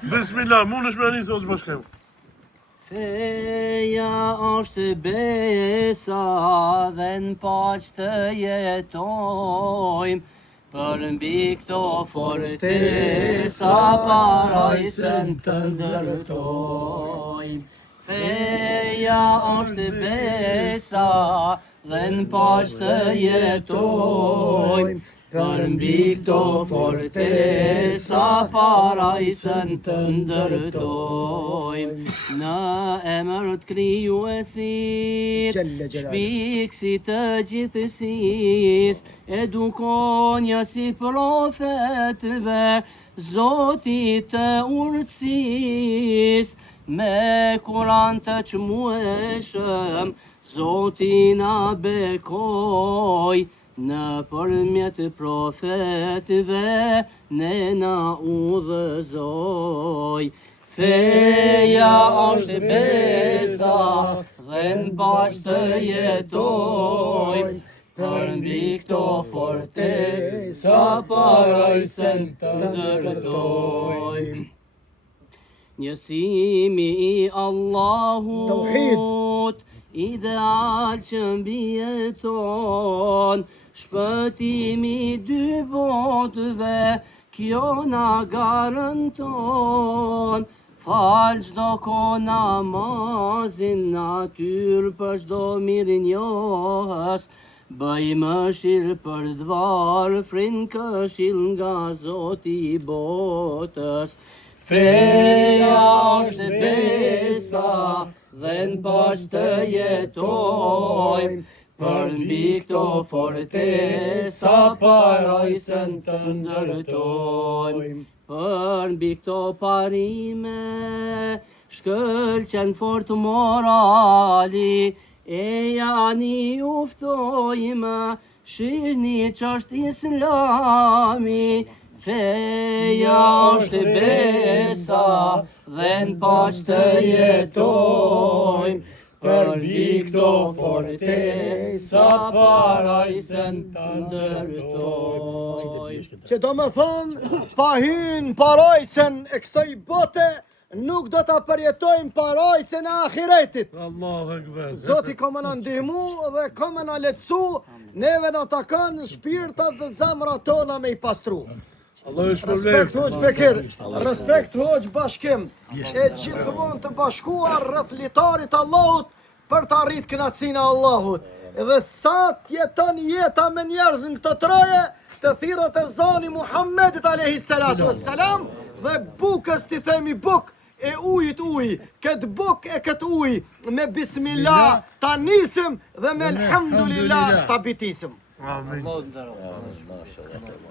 Bismillah, mund është me një thotë bashkem. Feja është besa dhe në paq të jetojmë, për mbi këto fortesa parajsën të ndërtojmë. Feja është besa dhe në paq të jetojmë, për mbi këto fortesa parajsën të ndërtojmë. Në emër të krijuesit, shpikësit të gjithësis, edukonja si profetëve, Zotit të urtësis, me Kur'an të çmueshëm, Zoti na bekoj, në përmjet profetëve ne na udhëzoj. Feja është besa dhe në paq të jetojmë, për mbi këto fortesa parajsën të ndërtojmë. Njësimi i Allahut, ideal që mbijeton, shpëtimi dy botëve, kjo na garanton. Fal çdo ko namazin, natyr për çdo mirë njohës, bëj mëshirë për dvar, frin këshill nga Zoti i botës. Feja është besa dhe në paq të jetojmë, për mbi këto fortesa parajsën të ndërtojmë. Për mbi këto parime shkëlqen fort morali, e jani uftojmë, shihni ç'është Islami. Feja është besa dhe në paq të jetojmë, për mbi këto fortesa parajsën të ndërtojmë. Që do me thonë, pa hynë parajsën e kësaj bote, nuk do të përjetojmë parajsën e ahiretit. Allahu ekber. Zoti ka më në ndihmu dhe ka më në letësu, neve në të kanë shpirtat dhe zemra tona me i pastru. Respekt hoq Bekir, respekt hoq bashkim, e gjithmonë të bashkuar rreth litarit Allahut për të arrit kënaqësinë e Allahut. Dhe sa jeton jeta me njerëz në këtë troje, të thirrët e zani Muhammedit alayhis salatu wassalam, dhe bukës ti themi buk, e ujit uj, këtë buk e këtë uj, me bismillah ta nisim dhe me elhamdulillah ta bitisim. Amin. Allahu nderoft.